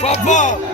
Papa!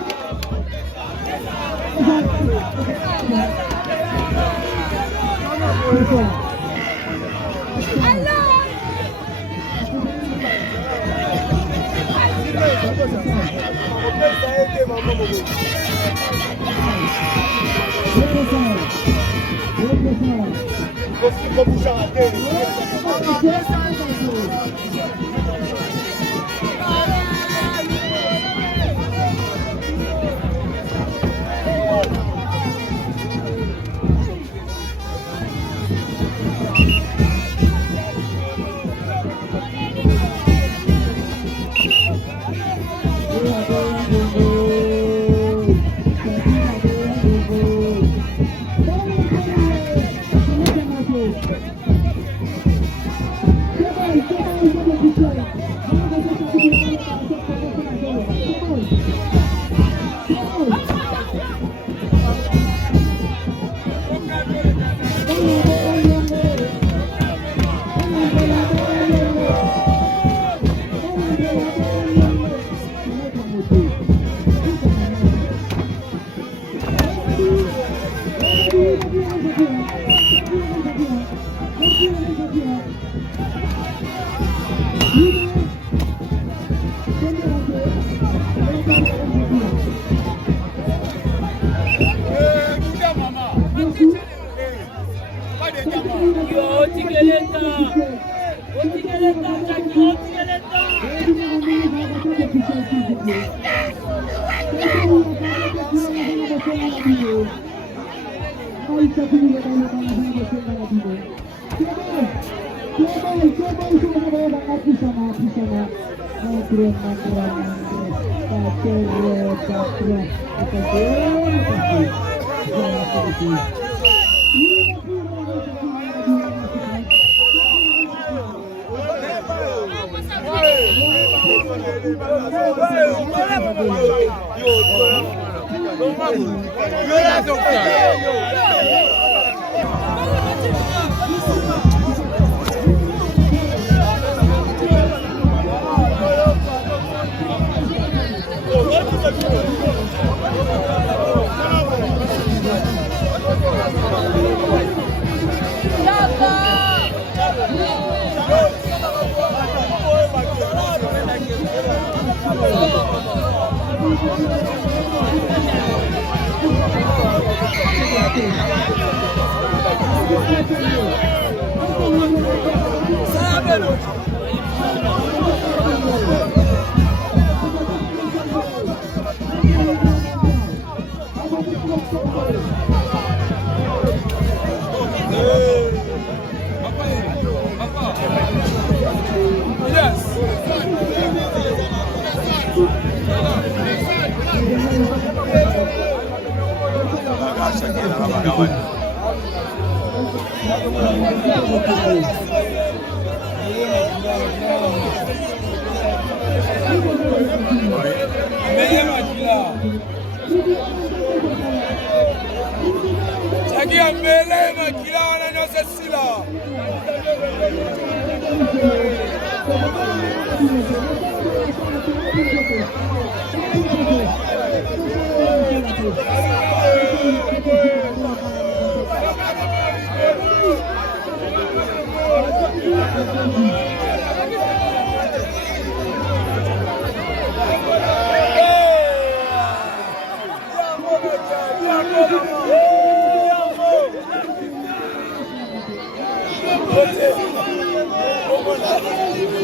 Shakira mbele kila wananyosha sila.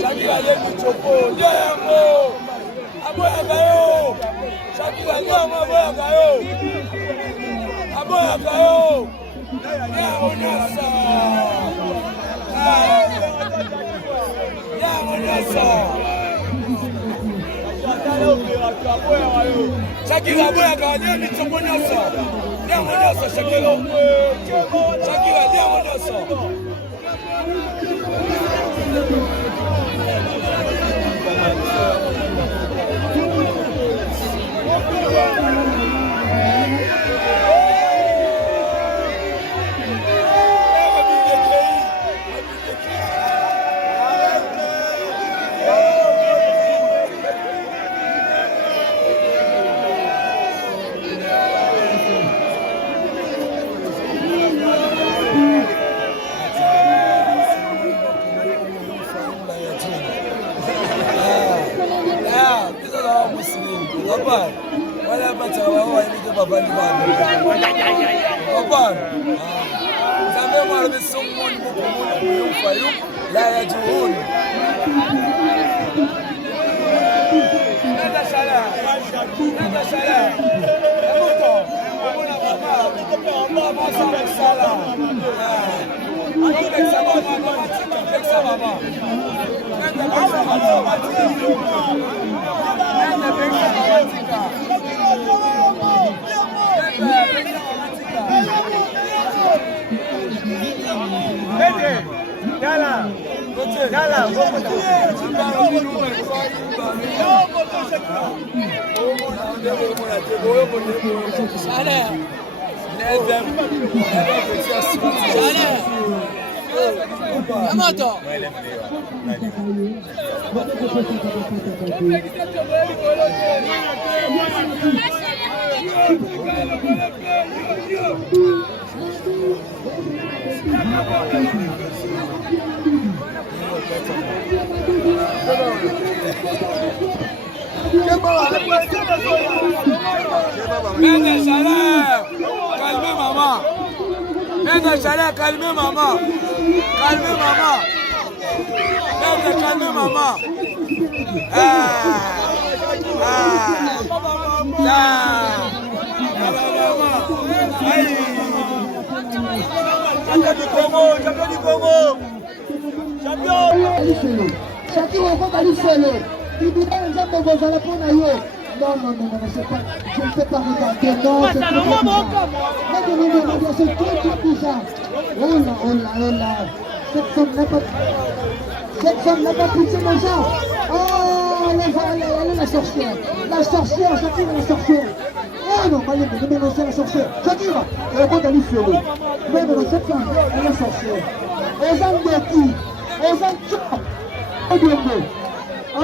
Shakira yetu chopo, yamo, aboya gayo. Shakira yamo, aboya gayo, aboya gayo. Yamo nasa, yamo nasa. Shakira aboya gayo, ni chopo nasa, yamo nasa Shakira, Shakira yamo nasa. Wala pata wao ilike babani bado. Papa. Zambe mara besongoni bokomoni yumfayu la yajuhun. Nada sala. Nada sala. Amoto. Bona papa. Mama sala. Complexa mama, complexa mama. Nada pasa mama. Nada pesa mama. Dala, dala, Mende Chalet, calmez maman. Mende Chalet, calmez maman. Calmez maman. Mende, calmez maman. Champion du Congo, champion du Congo. Champion. Shakira, on va aller solo. Il dit non, les hommes vont aller pour Nayo. Non, non, non, non, c'est pas. Je ne peux pas regarder. Non, c'est pas ça. Non, c'est trop bizarre. Oh là, oh là, oh là. Cette femme n'a pas poussé mon genre. Oh, elle est la sorcière. La sorcière, Shakira, la sorcière. Oh non, allez, ne mélancez la sorcière. Shakira, elle va aller solo. Mais non, cette femme, elle est la sorcière. Aux hommes de qui? Aux hommes de qui? Oh,